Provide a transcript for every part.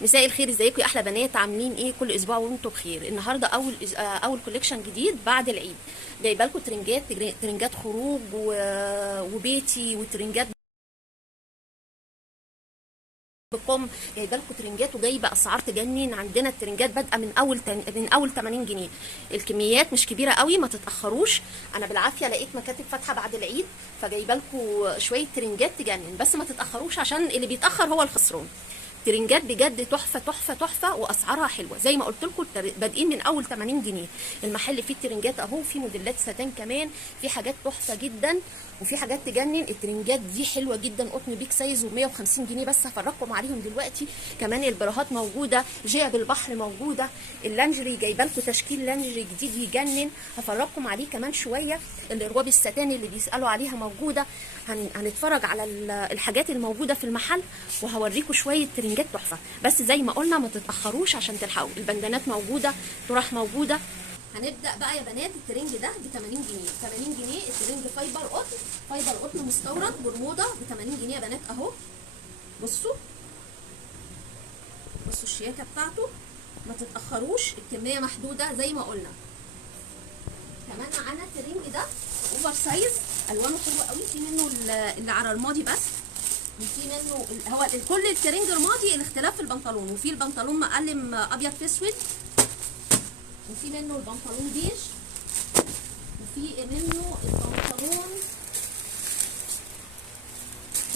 مساء الخير، ازيكم يا احلى بنات؟ عاملين ايه؟ كل اسبوع وانتم بخير. النهارده اول كوليكشن جديد بعد العيد. جايبه لكم ترنجات خروج وبيتي وترنجات بكم. جايبه لكم ترنجات وجايبه اسعار تجنن. عندنا الترنجات بادئه من اول 80 جنيه. الكميات مش كبيره قوي، ما تتاخروش. انا بالعافيه لقيت مكاتب فاتحه بعد العيد، فجايبه لكم شويه ترنجات تجنن، بس ما تتاخروش عشان اللي بيتاخر هو الخسران. ترنجات بجد تحفه تحفه تحفه، واسعارها حلوه زي ما قلت لكم، بادئين من اول 80 جنيه. المحل فيه الترنجات اهو، في موديلات ساتان كمان، في حاجات تحفه جدا وفي حاجات تجنن. الترنجات دي حلوه جدا، قطن بيك سايز و150 جنيه بس. هفرجكم عليهم دلوقتي. كمان البراهات موجوده، جيب البحر موجوده، اللانجري جايبه لكم تشكيل لانجري جديد يجنن، هفرجكم عليه كمان شويه. الرواب الستان اللي بيسالوا عليها موجوده. هنتفرج على الحاجات الموجوده في المحل، وهوريكم شويه ترنجات تحفه. بس زي ما قلنا ما تتاخروش عشان تلحقوا. البندانات موجوده، طرح موجوده. هنبدا بقى يا بنات. الترنج ده ب 80 جنيه. 80 جنيه الترنج فايبر قطن، فايبر قطن مستورد برمودا ب 80 جنيه يا بنات اهو. بصوا الشياكه بتاعته، ما تتاخروش، الكميه محدوده زي ما قلنا. كمان معانا الترنج ده اوفر سايز، الوانه حلوه قوي. في منه اللي على الماضي بس، وفي منه هو كل الترنج رمادي، الاختلاف في البنطلون. وفي البنطلون مقلم ابيض في اسود، وفي منه البنطلون بيج،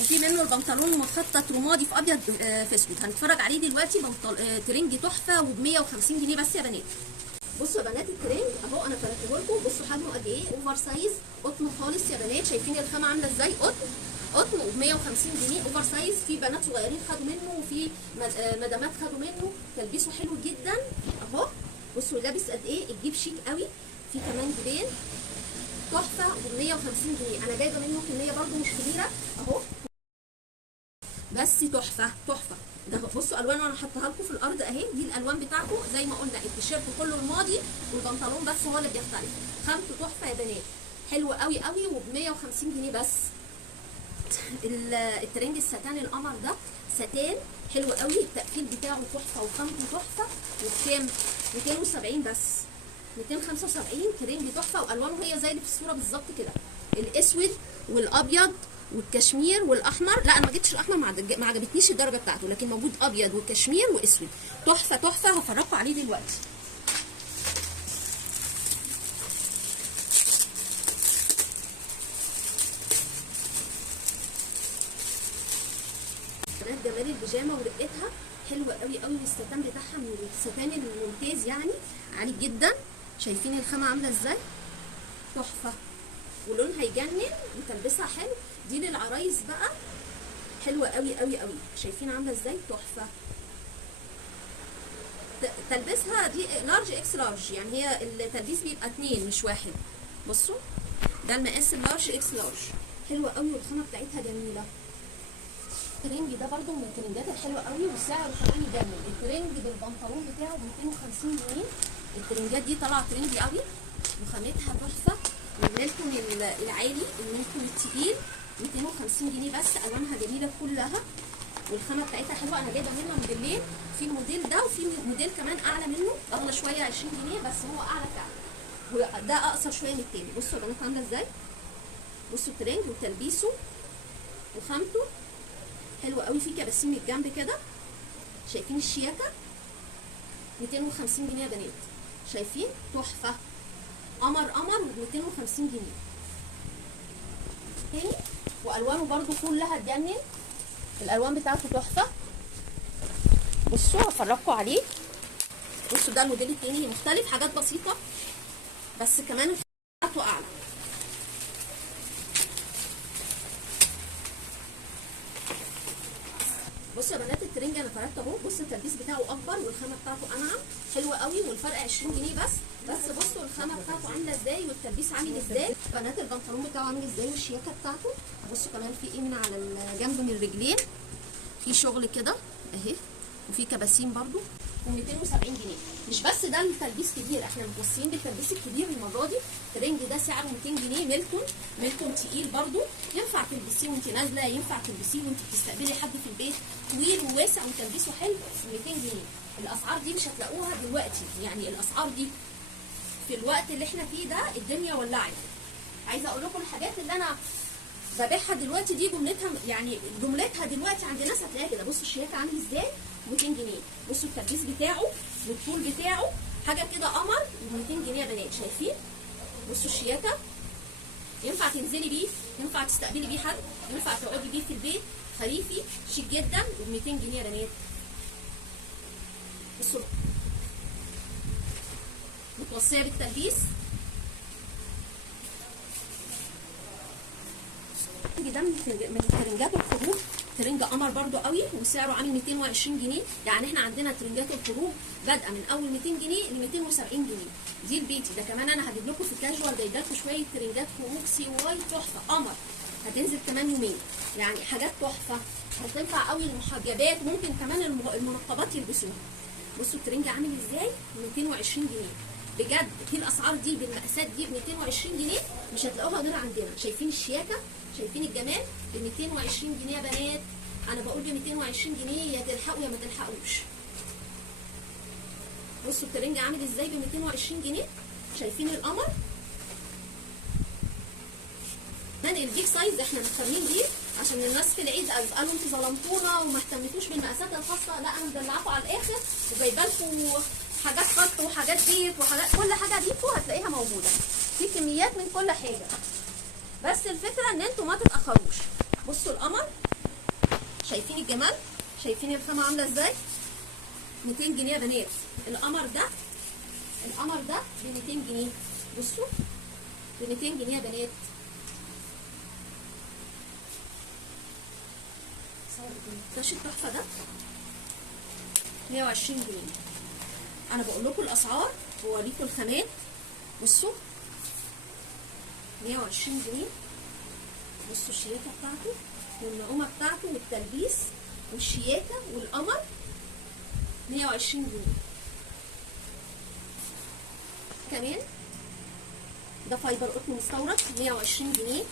وفي منه البنطلون مخطط رمادي في ابيض في اسود. هنتفرج عليه دلوقتي. ترنج تحفه وب 150 جنيه بس يا بنات. بصوا يا بنات الترنج اهو، انا فرقته لكم. بصوا حجمه قد ايه، اوفر سايز قطن خالص يا بنات. شايفين الخامه عامله ازاي؟ قطن وب 150 جنيه اوفر سايز. في بنات صغيرين خدوا منه، وفي مدامات خدوا منه. تلبيسه حلو جدا اهو. بصوا لابس قد ايه، الجيب شيك قوي. في كمان جيبين تحفه ب 150 جنيه. انا جايبه منه كميه برده مش كبيره اهو، بس تحفه تحفه. ده بصوا الوانه انا حطها لكم في الارض اهي. دي الالوان بتاعته زي ما قلنا، التيشيرت كله رمادي والبنطلون بس هو اللي بيختلف. خامته تحفه يا بنات، حلوه قوي قوي وب 150 جنيه بس. الترنج الستان القمر ده ساتان حلو قوي، التقفيل بتاعه تحفه وخامته تحفه. وبكام؟ 270 بس. 275 ترنج تحفه، والوانه هي زي اللي في الصوره بالظبط كده، الاسود والابيض والكشمير والاحمر. لا انا ما جبتش الاحمر، ما عجبتنيش الدرجه بتاعته، لكن موجود ابيض وكشمير واسود. تحفه تحفه، هفرجكم عليه دلوقتي. جمال البيجامه ورقتها حلوه قوي قوي، والستان بتاعها من الستان الممتاز يعني، عالي جدا. شايفين الخامه عامله ازاي؟ تحفه ولونها يجنن وتلبسها حلو. دي للعرايس بقى، حلوه قوي قوي قوي. شايفين عامله ازاي؟ تحفه. تلبسها دي لارج اكس لارج، يعني هي التلبيس بيبقى 2 مش 1. بصوا ده المقاس اللارج اكس لارج، حلوه قوي والخامه بتاعتها جميله. الترنج ده برده من الترنجات الحلوه قوي، وسعره كمان يجنن. الترنج بالبنطلون بتاعه ب 250 جنيه. الترنجات دي طالعه ترنجي قوي وخامتها تحفه. الميلتون العالي، الميلتون التقيل 250 جنيه بس. الوانها جميله كلها والخامه بتاعتها حلوه. انا جايبه منه موديلين، في الموديل ده وفي موديل كمان اعلى منه، اغلى شويه 20 جنيه بس هو اعلى فعلا، وده اقصر شويه من التاني. بصوا يا بنات عامله ازاي. بصوا الترنج وتلبيسه وخامته حلوه قوي. في كباسين من الجنب كده، شايفين الشياكه؟ 250 جنيه يا بنات. شايفين؟ تحفه، قمر قمر ب 250 جنيه تاني. والوانه برده كلها تجنن، الالوان بتاعته تحفه. بصوا هفرجكم عليه. بصوا ده الموديل التاني مختلف، حاجات بسيطه بس كمان بتاعته اعلى. بصوا يا بنات الترنج انا فرقت اهو. بصوا التلبيس بتاعه اكبر والخامه بتاعته انعم، حلوه قوي، والفرق 20 جنيه بس. بصوا الخامه بتاعته عامله ازاي والتلبيس عامل ازاي. بنات البنطلون بتاعه عامل ازاي والشياكه بتاعته. بصوا كمان في ايه من على الجنب من الرجلين، في شغل كده اهي، وفي كباسين برده. و270 جنيه. مش بس ده التلبيس كبير، احنا متوصيين بالتلبيس الكبير المره دي. الترنج ده سعره 200 جنيه، ميلتون تقيل برده، ينفع تلبسيه وانت نازله، ينفع تلبسيه وانت بتستقبلي حد في البيت، طويل وواسع وتلبيسه حلو ب 200 جنيه. الاسعار دي مش هتلاقوها دلوقتي، يعني الاسعار دي في الوقت اللي احنا فيه ده الدنيا ولعت. عايزه اقول لكم الحاجات اللي انا ببيعها دلوقتي دي جملتها، يعني جملتها دلوقتي عند ناس هتلاقيها كده. بصوا الشياكه عامل ازاي، 200 جنيه. بصوا التلبيس بتاعه والطول بتاعه حاجه كده قمر، ب 200 جنيه يا بنات. شايفين؟ بصوا الشياكه، ينفع تنزلي بيه، ينفع تستقبلي بيه حد، ينفع تقعدي بيه في البيت، خريفي شيك جدا وب 200 جنيه يا بنات. بصوا متوصيه بالتلبيس. ده من ترنجات الخروج، ترنج قمر برده قوي وسعره عامل 220 جنيه. يعني احنا عندنا ترنجات الخروج بادئه من اول 200 جنيه ل 270 جنيه. دي البيتي ده. كمان انا هجيب لكم في الكاجوال جايبه لكم شويه ترنجات خروج سي واي تحفه قمر، هتنزل كمان يومين، يعني حاجات تحفه هتنفع قوي المحجبات، ممكن كمان المنقبات يلبسوها. بصوا الترنج عامل ازاي، 220 جنيه بجد. في الاسعار دي بالمقاسات دي ب 220 جنيه مش هتلاقوها غير عندنا. شايفين الشياكه، شايفين الجمال، ب 220 جنيه يا بنات. انا بقول ب 220 جنيه، يا تلحقوا يا ما تلحقوش. بصوا الترنج عامل ازاي ب 220 جنيه. شايفين القمر؟ من البيج سايز احنا مختارين بيه عشان الناس في العيد قالوا انتوا ظلمتونا وما اهتمتوش بالمقاسات الخاصه. لا انا مدلعاكم على الاخر وجايبه لكم حاجات خط وحاجات بيت وحاجات، كل حاجه ليكم هتلاقيها موجوده في كميات من كل حاجه. بس الفكره ان انتوا ما تتاخروش. بصوا القمر، شايفين الجمال، شايفين الخامه عامله ازاي. 200 جنيه يا بنات. القمر ده ب 200 جنيه. بصوا ب 200 جنيه يا بنات. الكاش التحفه ده 120 جنيه. انا بقول لكم الاسعار ووريكم الخامات. بصوا 120 جنيه. بصوا الشياكه بتاعته والنعومه بتاعته والتلبيس والشياكه والقمر، 120 جنيه. كمان ده فايبر قطن مستورد، 120 جنيه،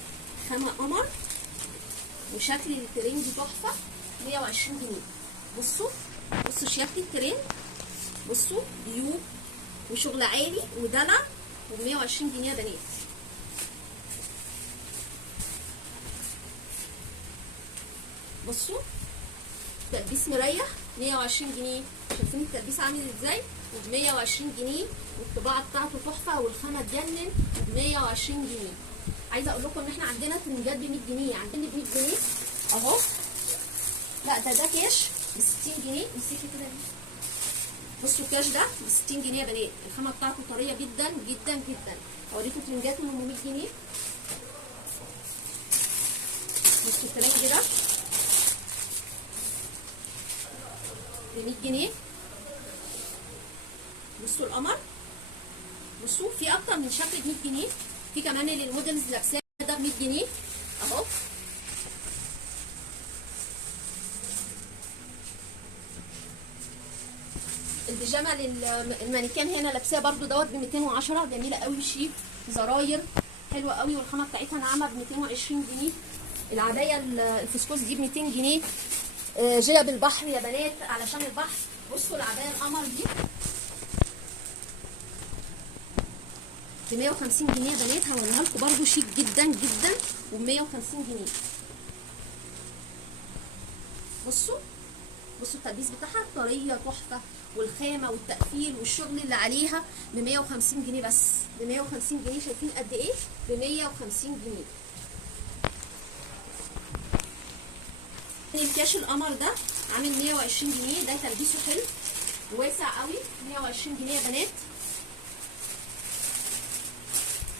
خامه قمر وشكل الترنج تحفه، 120 جنيه. بصوا شياكه الترنج، بصوا بيوب وشغل عالي ودلع، وب 120 جنيه يا بنات. بصوا تلبيس مريح 120 جنيه. شايفين التلبيس عامل ازاي، وب 120 جنيه، والطباعه بتاعته تحفه والخامه تجنن، ب 120 جنيه. عايزه اقول لكم ان احنا عندنا ترنجات ب 100 جنيه، عندنا ب 100 جنيه اهو. لا ده كاش ب 60 جنيه. امسكي كده. بصوا الكاش ده ب 60 جنيه يا بنات. الخامه بتاعته طريه جدا جدا جدا. اوريكم ترنجات من 100 جنيه. بصوا الترنج ده ب 100 جنيه. بصوا القمر، بصوا في اكتر من شكل ب 100 جنيه. في كمان اللي الموديلز لابساه ده ب 100 جنيه اهو. البيجامه للمانيكان هنا لابساه برده دوت ب 210، جميله قوي شيك، زراير حلوه قوي والخامه بتاعتها ناعمه، ب 220 جنيه. العبايه الفسكوس دي ب 200 جنيه. جيب البحر يا بنات علشان البحر. بصوا العبايه القمر دي ب 150 جنيه يا بنات. هوريها لكم برده شيك جدا جدا وب 150 جنيه. بصوا التلبيس بتاعها طريه تحفه، والخامه والتقفيل والشغل اللي عليها ب 150 جنيه بس. ب 150 جنيه. شايفين قد ايه؟ ب 150 جنيه. الكاش القمر ده عامل 120 جنيه. ده تلبيسه حلو واسع قوي، 120 جنيه يا بنات.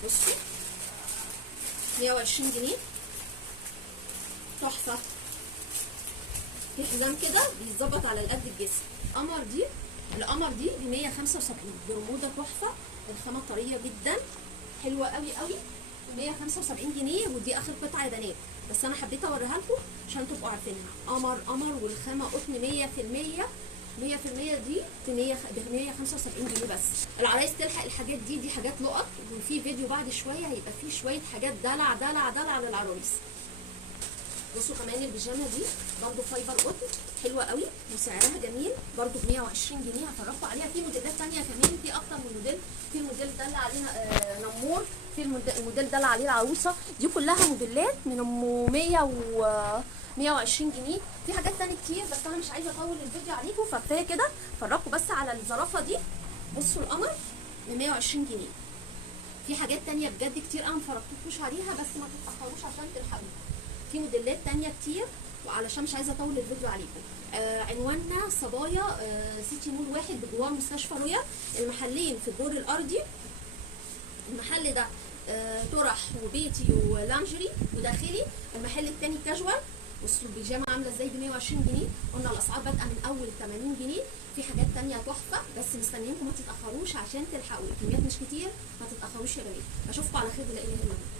بصوا 120 جنيه تحفه. في حزام كده بيتظبط على قد الجسم. القمر دي ب 175. برموده تحفه، الخامه طريه جدا حلوه قوي قوي، ب 175 جنيه. ودي اخر قطعه يا بنات، بس انا حبيت اوريها لكم عشان تبقوا عارفينها. قمر والخامه قطن 100%، 100% دي ب 175 جنيه بس. العرايس تلحق الحاجات دي، دي حاجات لقط، وفي فيديو بعد شويه هيبقى فيه شويه حاجات دلع دلع دلع للعرايس. بصوا كمان البيجامه دي برضو فايبر قطن حلوه قوي وسعرها جميل برضو ب 120 جنيه. هفرجكم عليها. في موديلات ثانيه كمان، في اكتر من موديل. في الموديل ده اللي عليه نمور، في الموديل ده اللي عليه العروسه. دي كلها موديلات من 100 و 120 جنيه. في حاجات ثانيه كتير بس انا مش عايزه اطول الفيديو عليكم، فكفايه كده. فرجكم بس على الزرافه دي. بصوا القمر ب 120 جنيه. في حاجات تانية بجد كتير انا مفرجتكوش عليها، بس ما تتاخروش عشان تلحقوا. في موديلات تانية كتير، وعلشان مش عايزه اطول الفيديو عليكم. عنواننا صبايا سيتي مول 1 بجوار مستشفى رويال. المحلين في الدور الارضي. المحل ده طرح وبيتي ولانجري وداخلي. المحل التاني كاجوال. بصوا البيجامه عامله ازاي ب 120 جنيه. قلنا الاسعار بادئه من اول 80 جنيه. في حاجات تانية تحفه، بس مستنيينكم ما تتاخروش عشان تلحقوا. الكميات مش كتير، ما تتاخروش يا جماعه. اشوفكم على خير، لا اله الا الله.